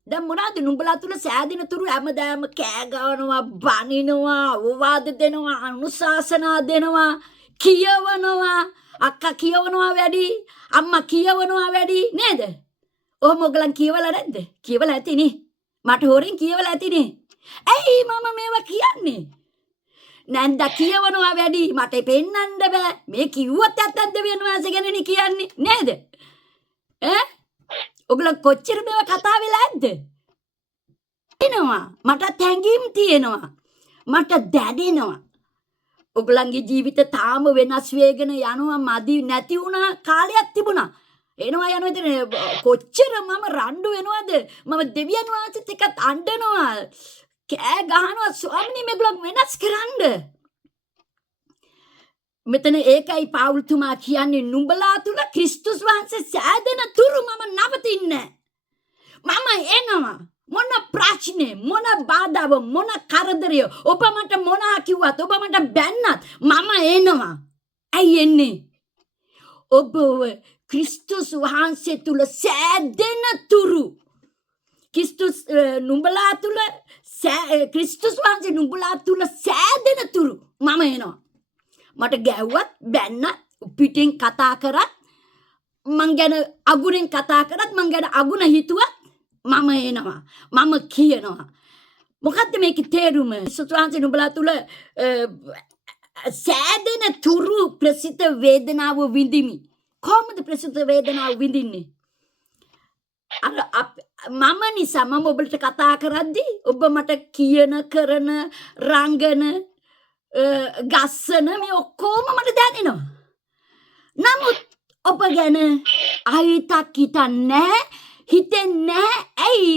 දැන් මොනවද නුඹලා තුල සෑදෙන තුරු? හැමදාම කෑ ගහනවා, බනිනවා, උවාද දෙනවා, අනුශාසනා දෙනවා, කියවනවා. අක්කා කියවනවා වැඩි, අම්මා කියවනවා වැඩි නේද? ඔහොම ඔයගලන් කියවලා නැද්ද? කියවලා ඇතිනේ. මට හොරෙන් කියවලා ඇතිනේ. ඇයි මම මේවා කියන්නේ? නැන්ද කියවනවා වැඩි, මට පෙන්නන්න බෑ. මේ කිව්වත් ඇත්තක්ද වෙනවාස ගැනනේ කියන්නේ නේද? ඔයගලන් කොච්චර මේවා කතා වෙලා ඇද්ද? එනවා. මට හැඟීම් තියෙනවා. මට දැනෙනවා. ඔගලන්ගේ ජීවිත තාම වෙනස් වේගෙන යනවා. මදි නැති වුණා කාලයක් තිබුණා. එනවා යනවා ඉතින් කොච්චර මම රණ්ඩු වෙනවද? මම දෙවියන් වහන්සේත් එක්ක අඬනවා. කෑ ගහනවා ස්වාමිනේ මේගොල්ලෝ වෙනස් කරන්න. මෙතන ඒකයි පාවුල්තුමා කියන්නේ නුඹලා තුල ක්‍රිස්තුස් වහන්සේ සෑදෙන තුරු මම නවතින්නේ. මම එනවා. මොන ප්‍රශ්නේ, මොන බාධාව, මොන කරදරය, ඔබ මට මොනා කිව්වත්, ඔබ මට බැන්නත් මම එනවා. ඇයි එන්නේ? ඔබ ක්‍රිස්තුස් වහන්සේ තුල සෑදෙන තුරු. ක්‍රිස්තුස් නුඹලා තුල ක්‍රිස්තුස් වහන්සේ නුඹලා තුල සෑදෙන තුරු මම එනවා. මට ගැව්වත්, බැන්නත්, පිටින් කතා කරත්, මං ගැන අගුණෙන් කතා කරත්, මං ගැන අගුණ හිතුවත් මම එනවා. මම කියනවා. මොකද්ද මේකේ තේරුම? සුත්‍රාංශ නුඹලා තුල සෑදෙන තුරු ප්‍රසිත වේදනාව විඳිමි. කොහොමද ප්‍රසිත වේදනාව විඳින්නේ? මම නිසා මම ඔබට කතා කරද්දී ඔබ මට කියන කරන රංගන ගස්සන මේ ඔක්කොම මට දැනෙනවා. නමුත් ඔබ ගැන අහිතක් හිතන්නේ හිතෙන්නේ ඇයි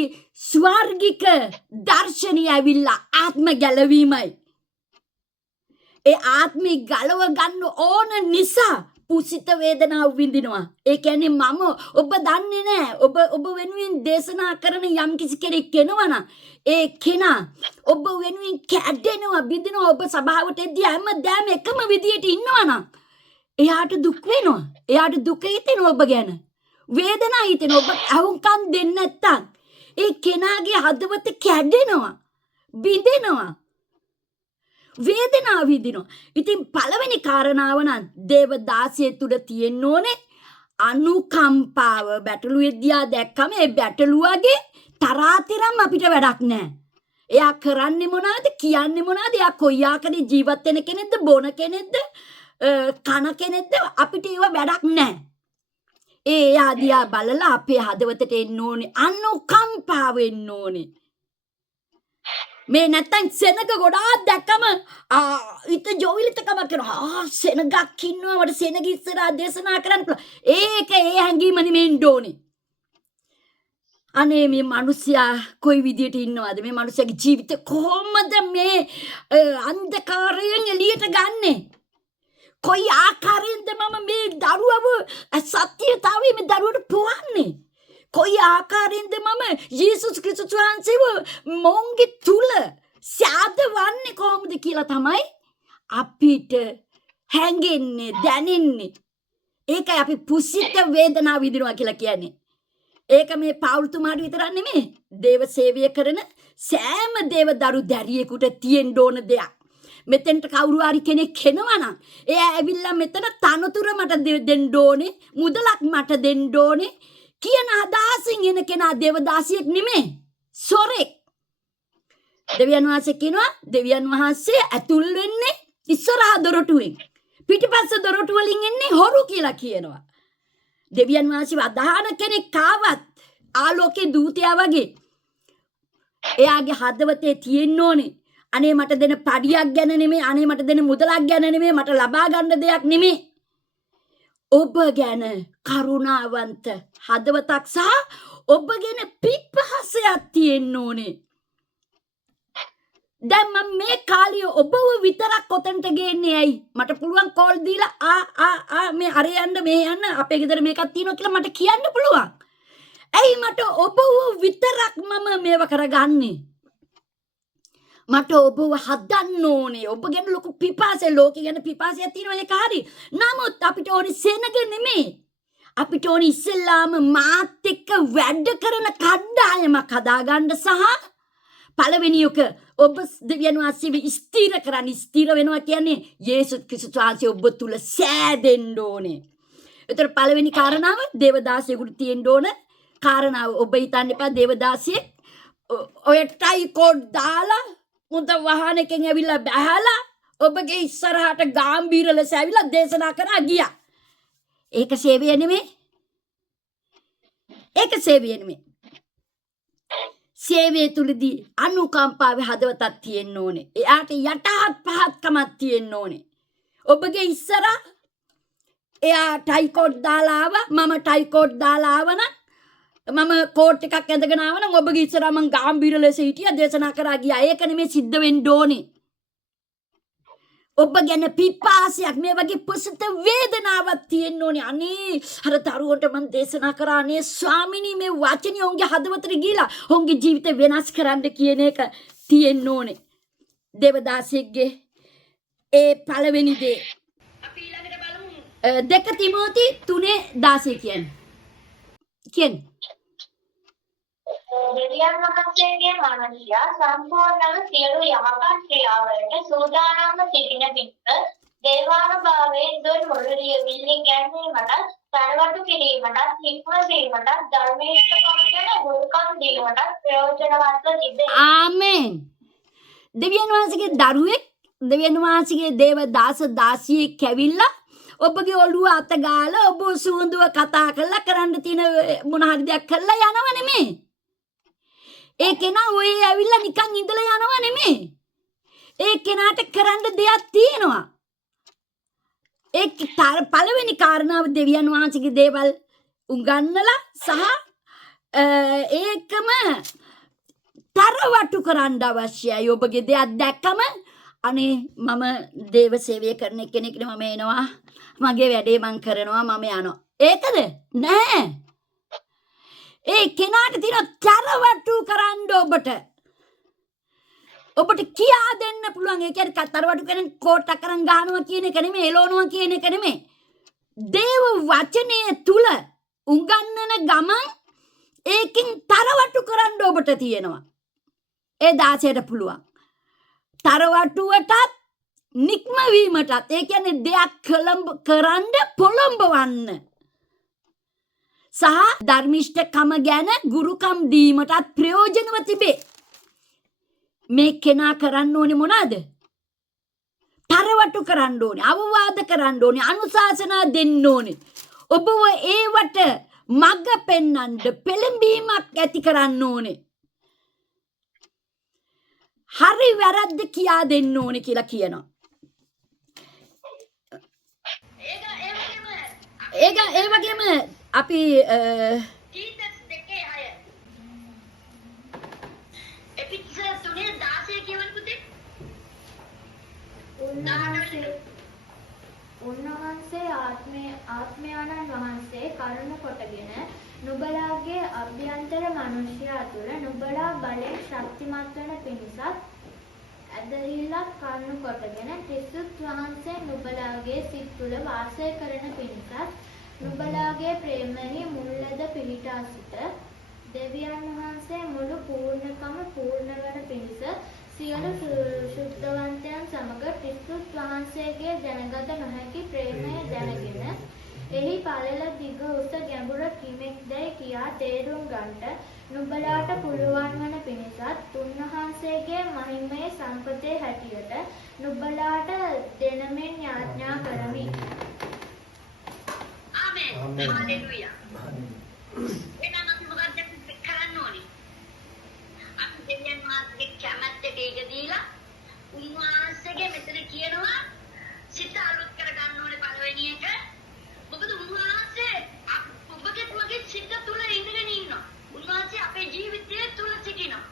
ස්වර්ගික දර්ශනය ඇවිල්ලා ආත්ම ගැලවීමයි. ඒ ආත්මි ගලව ගන්න ඕන නිසා පුසිත වේදනාව විඳිනවා. ඒ කියන්නේ මම ඔබ දන්නේ නැහැ. ඔබ වෙනුවෙන් දේශනා කරන යම් කිසි කෙනෙක් කෙනවනම් ඒ කෙනා ඔබ වෙනුවෙන් කැඩෙනවා බිඳිනවා. ඔබ සභාවට එද්දී හැමදාම එකම විදියට ඉන්නවනම් එයාට දුක් වෙනවා. එයාට දුක හිතෙනවා ඔබ ගැන. වේදනාව හිතෙනවා. ඔබ අහුම්කම් දෙන්නේ නැත්තම් ඒ කෙනාගේ හදවත කැඩෙනවා. බිඳෙනවා. වේදනාව විඳිනවා. ඉතින් පළවෙනි කාරණාව නම් දේවදාසිය තුල තියෙන්න ඕනේ අනුකම්පාව. බැටළුවෙදියා දැක්කම ඒ බැටළුවගේ තරාතිරම් අපිට වැඩක් නැහැ. එයා කරන්නේ මොනවද? කියන්නේ මොනවද? එයා කොයි ආකාරයේ ජීවත් වෙන කෙනෙක්ද? බොන කෙනෙක්ද? කන කෙනෙක්ද? අපිට ඒව වැඩක් නැහැ. ඒ ආදියා බලලා අපේ හදවතට එන්න ඕනේ අනුකම්පාව එන්න ඕනේ. මේ නැත්තම් සෙනග ගොඩාක් දැක්කම ඉත ජොවිලිතකම කරනවා. සෙනගක් ඉන්නවා මට සෙනග ඉස්සරහා දේශනා කරන්න පුළුවන්. ඒක ඒ හැංගීම නෙමෙන්න ඕනේ. අනේ මේ මිනිස්සයා කොයි විදියට ඉන්නවද? මේ මිනිස්සයාගේ ජීවිත කොහොමද මේ අන්ධකාරයෙන් එළියට ගන්නෙ? කොයි ආකාරයෙන්ද මම මේ දරුවව සත්‍යතාවයේ මේ දරුවට පොවන්නේ? කොයි ආකාරයෙන්ද මම යේසුස් ක්‍රිස්තුස් වහන්සේව මොන්ගේ තුල සාදවන්නේ කොහොමද කියලා තමයි අපිට හැංගෙන්නේ දැනෙන්නේ. ඒකයි අපි පුසිත වේදනාව විඳිනවා කියලා කියන්නේ. ඒක මේ පෞල්තුමාට විතරක් නෙමෙයි. දේව සේවය කරන සෑම දේව දරු දැරියෙකුට තියෙන්න ඕන දෙයක්. මෙතෙන්ට කවුරු හරි කෙනෙක් එනවනම් එයා ඇවිල්ලා මෙතන තනතුර මට දෙන්න ඕනේ, මුදලක් මට දෙන්න ඕනේ කියන අදහසින් එන කෙනා දේවදාසියෙක් නෙමෙයි. සොරෙක්. දෙවියන් වහන්සේ කියනවා දෙවියන් වහන්සේ ඇතුල් වෙන්නේ ඉස්සරහා දොරටුවෙන්. පිටිපස්ස දොරටු වලින් එන්නේ හොරු කියලා කියනවා. දෙවියන් වහන්සේ අදහන කෙනෙක් කාවත් ආලෝකේ දූතයා වගේ එයාගේ හදවතේ තියෙන්න ඕනේ. අනේ මට දෙන පඩියක් ගැන නෙමෙයි, අනේ මට දෙන මුදලක් ගැන නෙමෙයි, මට ලබා ගන්න දෙයක් නෙමෙයි. ඔබ ගැන කරුණාවන්ත හදවතක් සහ ඔබ ගැන පිපහසයක් තියෙන්න ඕනේ. දැන් මම මේ කාලිය ඔබව විතරක් කොතනට ගේන්නේ ඇයි? මට පුළුවන් කෝල් දීලා මේ අර යන්න මේ යන්න අපේ ගෙදර මේකක් තියෙනවා කියලා මට කියන්න පුළුවන්. ඇයි මට ඔබව විතරක් මම මේව කරගන්නේ? මට ඔබව හදන්න ඕනේ. ඔබ ගැන ලොකු පිපාසය, ලෝකෙ ගැන පිපාසයක් තියෙනවා ඒක හරි. නමුත් අපිට ඕනේ සෙනග නෙමෙයි. අපිට ඕනේ ඉස්සෙල්ලාම මාත් එක්ක වැඩ කරන කණ්ඩායමක් හදාගන්න සහ පළවෙනි එක ඔබ දෙවියන් වහන්සේව ස්ථිර කරන්න. ස්ථිර වෙනවා කියන්නේ යේසුස් ක්‍රිස්තුස් වහන්සේ ඔබ තුල සෑදෙන්න ඕනේ. ඒතර පළවෙනි කාරණාව දේවදාසියෙකුට තියෙන්න ඕන කාරණාව. ඔබ හිතන්න එපා දේවදාසියෙක් ඔය ටයි කෝඩ් දාලා මුද වාහනකින් ඇවිල්ලා බැහැලා ඔබගේ ඉස්සරහට ගාම්භීර ලෙස ඇවිල්ලා දේශනා කරා ගියා. ඒක සේවය නෙමෙයි. ඒක සේවය නෙමෙයි. සේවය තුලදී අනුකම්පාවේ හදවතක් තියෙන්න ඕනේ. එයාට යටහත් පහත්කමක් තියෙන්න ඕනේ. ඔබගේ ඉස්සරහ එයා ටයි කෝඩ් දාලා ආවා, මම ටයි කෝඩ් දාලා ආවනම් මම කෝට් එකක් ඇඳගෙන ආවනම් ඔබගේ ඉස්සරහා මං ගාම්භීර ලෙස හිටියා දේශනා කරා ගියා. ඒක නෙමෙයි සිද්ධ වෙන්න ඕනේ. ඔබ ගැන පිපාසයක් මේ වගේ පුසිත වේදනාවක් තියෙන්න ඕනේ. අනේ අර දරුවන්ට මං දේශනා කරා අනේ ස්වාමිනී මේ වචනේ ඔවුන්ගේ හදවතට ගිහිලා ඔවුන්ගේ ජීවිත වෙනස් කරන්න කියන එක තියෙන්න ඕනේ. දේවදාසියෙක්ගේ ඒ පළවෙනි දේ අපි ඊළඟට බලමු 2 තිමෝති 3:16 කියන්නේ. දෙවියන් වහන්සේගේ මනසියා සම්පූර්ණව සියලු යහපත් ක්‍රියාවලට සූදානම්ව සිටින පිට දේවානුභාවයෙන් දුන් මුළුරිය විල්ලි ගැන්වීමට සරවටු කිරීමට හික්මවීමට ධර්මීෂ්ඨකමකට ගුරුකම් දීමට ප්‍රයෝජනවත්ව තිබේ. ආමෙන්. දෙවියන් වහන්සේගේ දරුවෙක්, දෙවියන් වහන්සේගේ දේව දාස දාසියෙක් කැවිල්ලා ඔබගේ ඔළුව අත ගාලා ඔබ සුවඳුව කතා කරලා කරන්න තියෙන මොන හරි දෙයක් කරලා යනව නෙමෙයි. ඒ කෙනා ඔය ඇවිල්ලා නිකන් ඉඳලා යනව නෙමෙයි. ඒ කෙනාට කරන්න දෙයක් තියෙනවා. ඒ පළවෙනි කාරණාව දෙවියන් වහන්සේගේ දේවල් උගන්වලා සහ ඒකම තරවටු කරන්න අවශ්‍යයි. ඔබගේ දෙයක් දැක්කම අනේ මම දේව සේවය කරන කෙනෙක් නේ, මම එනවා මගේ වැඩේ මං කරනවා මම යනවා. ඒකද? නෑ. ඒ කෙනාට තියෙන තරවටු කරන්න ඔබට කියා දෙන්න පුළුවන්. ඒ කියන්නේ තරවටු කරන කෝට කරන් ගහනවා කියන එක නෙමෙයි, එලවනවා කියන එක නෙමෙයි. දේව වචනය තුල උගන්වන ගමන් ඒකෙන් තරවටු කරන්න ඔබට තියෙනවා. ඒ 16ට පුළුවන්. තරවටුවටත් නික්මවීමටත්, ඒ කියන්නේ දෙයක් කරන්න පොළඹවන්න සහ ධර්මිෂ්ඨකම ගැන ගුරුකම් දීමටත් ප්‍රයෝජනව තිබේ. මේ කෙනා කරන්න ඕනේ මොනවාද? තරවටු කරන්න ඕනේ, අවවාද කරන්න ඕනේ, අනුශාසනා දෙන්න ඕනේ. ඔබව ඒවට මග පෙන්වන්න පෙළඹීමක් ඇති කරන්න ඕනේ. හරි වැරද්ද කියා දෙන්න ඕනේ කියලා කියනවා. ඒ වගේම අපි තීතස් 2:6 එපික්ස 3:16 කියවන පුතේ. උන්වහන්සේ ආත්මයාණන් වහන්සේ කරුණ කොටගෙන නුඹලාගේ අභ්‍යන්තර මනුෂ්‍යයා තුළ නුඹලා බලයෙන් ශක්තිමත් වන පිණිසත් ඇදහිල්ලක් කරුණ කොටගෙන ක්‍රිස්තුස් වහන්සේ නුඹලාගේ සිත් තුළ වාසය කරන පිණිසත් නුඹලාගේ ප්‍රේමෙහි මුල්ලද පිහිටා සිට දෙවියන් වහන්සේ මුළු පූර්ණකම පූර්ණ වන පිණිස සියලු ශුද්ධවන්තයන් සමග ක්‍රිස්තුස් වහන්සේගේ දැනගත නොහැකි ප්‍රේමය දැනගෙන එහි පළල දිග උස ගැඹුර කිමෙක්දැයි කියා තේරුම් ගන්නට නුඹලාට පුළුවන් වන පිණිසත් උන්වහන්සේගේ මහිමයේ සම්පතේ හැටියට නුඹලාට දෙනමෙන් යාඥා කරමි. ආමේන්. හalleluya. එනම් අපි මොකක්ද කරන්න ඕනේ? අපි දෙවියන් වහන්සේගේ කැමැත්තට ඒක දීලා උන්වහන්සේගේ මෙතන කියනවා සිත අලුත් කර ගන්න ඕනේ පළවෙනි එක. මොකද උන්වහන්සේ ඔබගේ සිත තුළ ඉඳගෙන ඉන්නවා. උන්වහන්සේ අපේ ජීවිතය තුළ සිටිනවා.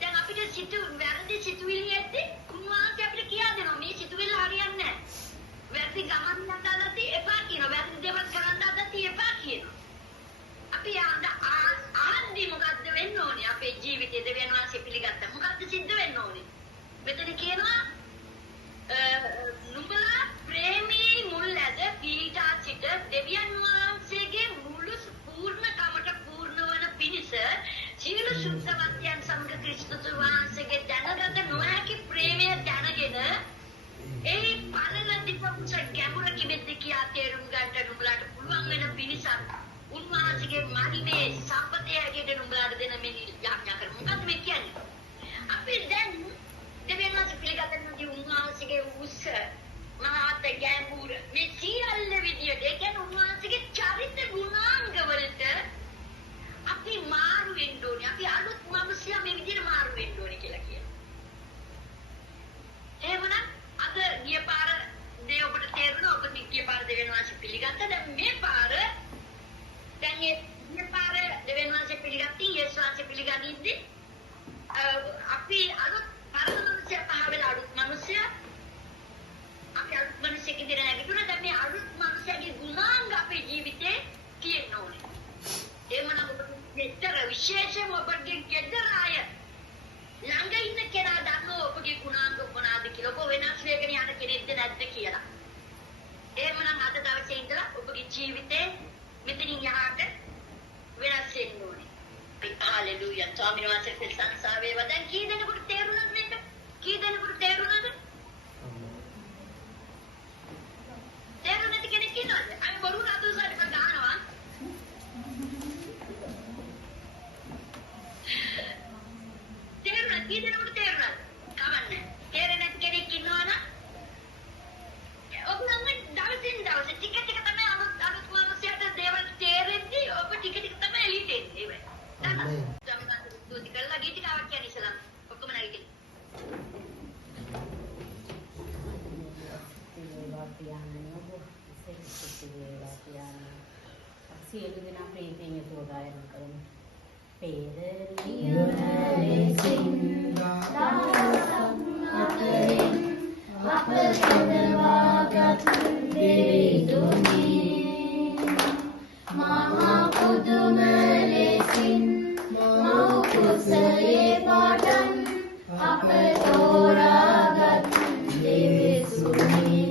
දැන් අපිට වැරදි සිතුවිලි ඇද්දි උන්වහන්සේ අපිට කියා දෙනවා මේ සිතුවිල්ල හරියන්නේ නැහැ. වැරදි ගමන් යන්නත් එපා කියනවා. වැරදි දේවල් කරන්න අදත් එපා කියනවා. අපි ආන්දි මොකද්ද වෙන්න ඕනේ? අපේ ජීවිතේ දෙවියන් වහන්සේ පිළිගත්තා. මොකද්ද සිද්ධ වෙන්න ඕනේ? මෙතන කියනවා නුඹලා ප්‍රේමී මුල් ඇද පිහිටා සිට දෙවියන් වහන්සේගේ මුළු පූර්ණකමට පූර්ණ වන පිණිස සියලු සුද්ධවන්තයන් සමග ක්‍රිස්තුස් වහන්සේගේ දැනගත නොහැකි ප්‍රේමය දැනගෙන ඒ පළල දිපුස ගැඹුර කිවෙද්ද කියා තේරුම් ගන්නට නුඹලාට පුළුවන් වෙන පිණිසත් උන්වහන්සේගේ මහිමේ සම්පතේ හැටියට නුඹලාට දෙන මේ යාඥා කර. මොකක්ද මේ කියන්නේ? අපි දැන් දෙවියන් වහන්සේ පිළිගන්න උන්වහන්සේගේ උස්ස මහත් ගැඹුර මේ සියල්ල විදියට ඒ කියන්නේ උන්වහන්සේගේ චරිත ගුණාංගවලට අපි මාරු වෙන්න ඕනේ. අපි අලුත් මිනිස්සයා මේ විදියට මාරු වෙන්න ඕනේ කියලා කියනවා. එහෙමනම් අද ගිය පාර දේ ඔබට තේරුණා. ඔබ ගිය පාර දෙවියන් වහන්සේ පිළිගත්තා. දැන් මේ පාර දැන් මේ පාර දෙවියන් වහන්සේ පිළිගත්තා. යේසුස් වහන්සේ පිළිගනිද්දී අපි අලුත් පරමනුෂ්‍ය පහවෙල අලුත් මිනිස්සයා අපි අලුත් මිනිස්සෙක් ඉදිරියට නැගිටුණා. දැන් මේ අලුත් මිනිස්සයාගේ ගුණාංග අපේ ජීවිතේ තියෙන්න ඕනේ. එහෙමනම් ඔබට මෙතර විශේෂයෙන්ම ඔබගේ ගෙදර අය ළඟ ඉන්න කෙනා දන්නෝ ඔබගේ ගුණාංග මොනවාද කියලා. ඔබ වෙනස් වෙගෙන යන කෙනෙක්ද නැද්ද කියලා. එහෙමනම් අද දවසේ ඉඳලා ඔබගේ ජීවිතේ මෙතනින් යහට වෙනස් වෙන්න ඕනේ. හalleluya. ස්වාමීන් වහන්සේ ප්‍රශංසා වේවා. දැන් කී දෙනෙකුට තේරුණාද මේක? කී දෙනෙකුට තේරුණාද? තේරුණ නැති කෙනෙක් ඉන්නවද? අපි බොරු රතුසාට ගන්නවා. තේරුණා? කී දෙනෙකුට තේරුණාද? කවන්නේ. තේරෙන්නේ නැති කෙනෙක් ඉන්නවනම් ඔබ නම් දවසින් දවස සියලු දෙනා ප්‍රීතියෙන් යුතුව ගායනා කරමු. පෙරලියන ලෙසින් දහසක් අතරින් අප සදවාගත් දෙවිඳුනි මහා පුදුම ලෙසින් මව් කුසයේ පටන් අප තෝරාගත් දෙවිසුනි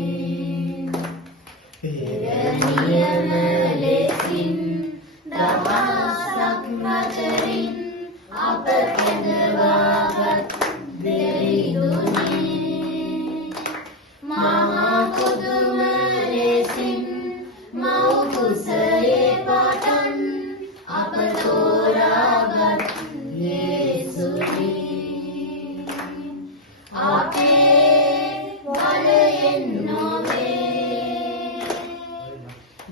පෙරනියම ලෙසින් දහසක් අතරින් අප කැඳවාගත් දෙවිඳුනි මහා පුදුම ලෙසින් මව් කුසයේ පටන් අප තෝරාගත් යේසුනි අපේ බලයෙන් නොවේ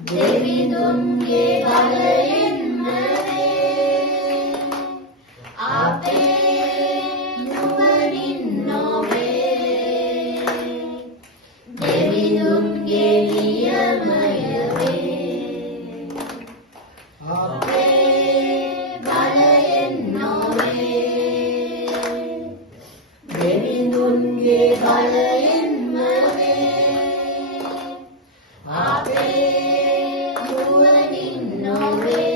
දෙවිඳුන්ගේ බලයෙන්ම වේ අපේ නුවණින් නොවේ දෙවිඳුන්ගේ නියමය වේ අපේ බලයෙන් නොවේ දෙවිඳුන්ගේ බලයෙන්ම වේ අපේ නුවණින් නොවේ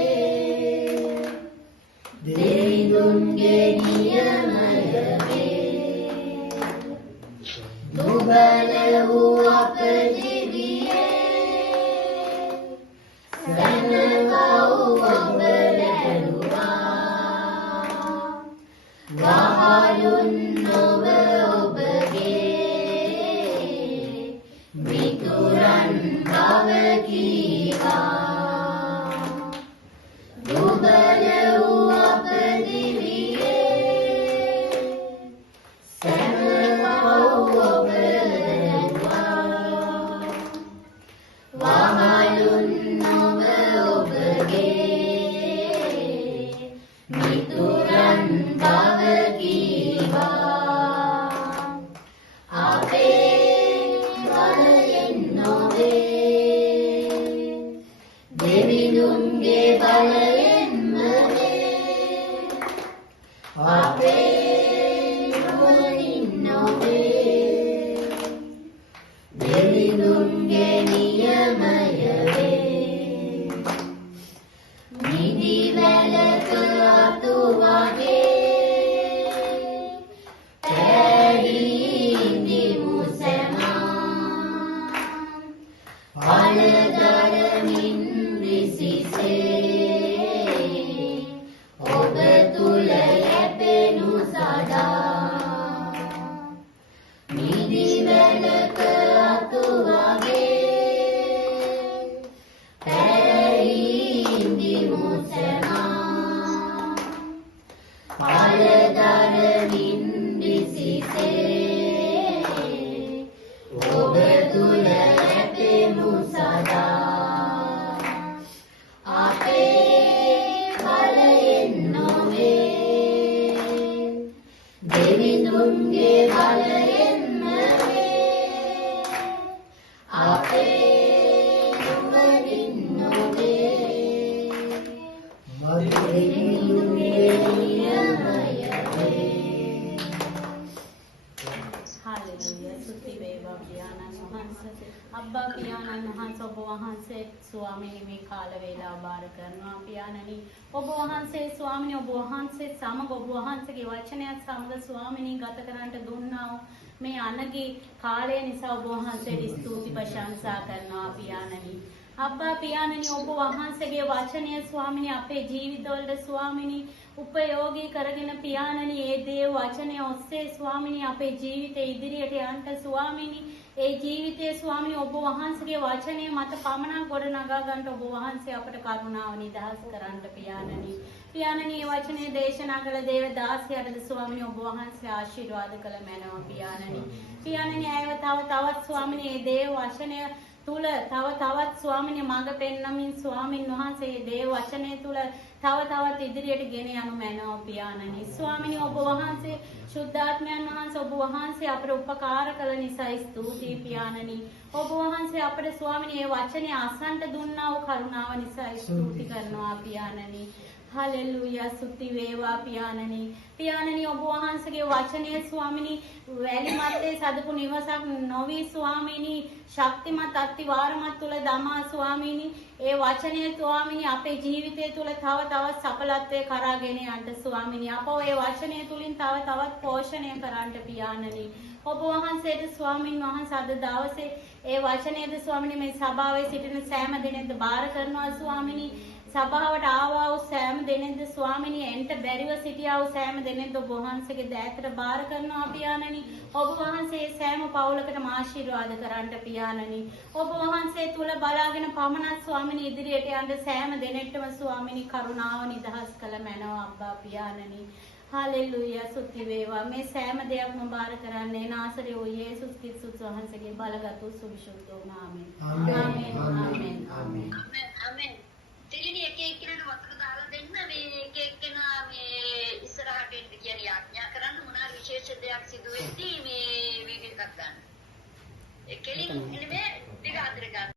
දෙවිඳුන්ගේ නියමය වේ දුබල වූ අප දිවියේ සැනකව් ඔබ වැළුවා වහලුන් නොව ඔබගේ මිතුරන් බව කීවා දුබල වූ අප දිවියේ සැනකව් ඔබ වැළුවා වහලුන් නොව ඔබගේ මිතුරන් බව කීවා අපේ බලයෙන් නොවේ දෙවිඳුන්ගේ බලයෙන්ම වේ අපේ නුවණින් නොවේ දෙවිඳුන්ගේ නියමය වේ නිදි වැලක අතු වගේ පැහැදිලිමු සැමා අලදරමින් විසිසේ ඔබ තුල යැපෙනු සදා නිදි වැලක අතු වගේ පැහැදිලිමු සැමා අලදරමින් විසිසේ ඔබ තුල යැපෙනු සදා අපේ බලයෙන් නොවේ දෙවිඳුන්ගේ බලයෙන්ම වේ අපේ නුවණින් නොවේ දෙවිඳුන්ගේ නියමය වේ හාලෙලූයා සුති වේවා පියාණන් වහන්සේ අබ්බා පියාණන් වහන්සේ ඔබ වහන්සේ ස්වාමීනි මේ කාල වේලාව බාර කරනවා පියාණනි ඔබ වහන්සේ ස්වාමීනි ඔබ වහන්සේ සමග ඔබ වහන්සේගේ වචනයත් සමග ස්වාමීනි ගත කරන්නට දුන්නා වූ මේ අනගේ කාලය නිසා ඔබ වහන්සේට ස්තුති ප්‍රශංසා කරනවා පියාණනි අබ්බා පියාණනි ඔබ වහන්සේගේ වචනය ස්වාමීනි අපේ ජීවිතවලට ස්වාමීනි උපයෝගී කරගෙන පියාණනි ඒ දේ වචනය ඔස්සේ ස්වාමීනි අපේ ජීවිතේ ඉදිරියට යන්න ස්වාමීනි ඒ ජීවිතයේ ස්වාමීනි ඔබ වහන්සේගේ වචනය මත පමණක් ගොඩනගා ගන්නට ඔබ වහන්සේ අපට කරුණාව නිදහස් කරන්න පියාණනි පියාණනි මේ වචනේ දේශනා කළ දේව දාසියටද ස්වාමීනි ඔබ වහන්සේ ආශිර්වාද කළ මැනව පියාණනි පියාණනි ඇයව තවත් ස්වාමීනි මේ දේව වචනය තුල තව තවත් ස්වාමිනේ මඟ පෙන්වමින් ස්වාමින් වහන්සේ දේව වචනේ තුල තව තවත් ඉදිරියට ගෙන යනු මැනව පියාණනි. ස්වාමිනේ ඔබ වහන්සේ ශුද්ධාත්මයන් වහන්සේ ඔබ වහන්සේ අපට උපකාර කළ නිසා ස්තුතියි පියාණනි. ඔබ වහන්සේ අපට ස්වාමිනේ මේ වචනේ අසන්ට දුන්නා වූ කරුණාව නිසා ස්තුති කරනවා පියාණනි. හලෙලූයා සුති වේවා පියාණනි. පියාණනි ඔබ වහන්සේගේ වචනය ස්වාමිනී වැලි මැත්තේ සදපු නිවසක් නොවි ස්වාමිනී ශක්තිමත් අත්විවරමත් තුල දමා ස්වාමිනී ඒ වචනය ස්වාමිනී අපේ ජීවිතය තුල තව තවත් සඵලත්වයේ කරාගෙන යන්න ස්වාමිනී අපෝ ඒ වචනය තුලින් තව තවත් පෝෂණය කරන්න පියාණනි. ඔබ වහන්සේට ස්වාමින් වහන්සේ අද දවසේ ඒ වචනයද ස්වාමිනී මේ සභාවේ සිටින සෑම දෙනෙක්ද බාර කරනවා ස්වාමිනී. සභාවට ආවා වූ සෑම දෙනෙක්ද ස්වාමිනී එන්ට බැරිව සිටියා වූ සෑම දෙනෙක්ද ඔබ වහන්සේගේ දෑතට බාර කරනවා පියාණනි. ඔබ වහන්සේ සෑම පවුලකටම ආශිර්වාද කරන්න පියාණනි. ඔබ වහන්සේ තුල බලාගෙන පමණක් ස්වාමිනී ඉදිරියට යන්න සෑම දෙනෙක්ටම ස්වාමිනී කරුණාව නිදහස් කළ මැනව අබ්බා පියාණනි. හලෙලූයා සුති වේවා. මේ සෑම දෙයක්ම බාර කරන්නේ නාසරේ වූ යේසුස් ක්‍රිස්තුස් වහන්සේගේ බලගත් සුවිශුද්ධ නාමයෙන්. ආමේන් ආමේන් ආමේන්. ආමෙන්. දෙලිනි එක එක්කෙනාට වතුර දාලා දෙන්න මේ එක එක්කෙනා මේ ඉස්සරහට එන්න කියන යාඥා කරන්න මොනවා විශේෂ දෙයක් සිදු වෙද්දී මේ වීඩියෝ එකක් ගන්න. ඒ කෙලින් නෙමෙයි ටික අතර ගන්න.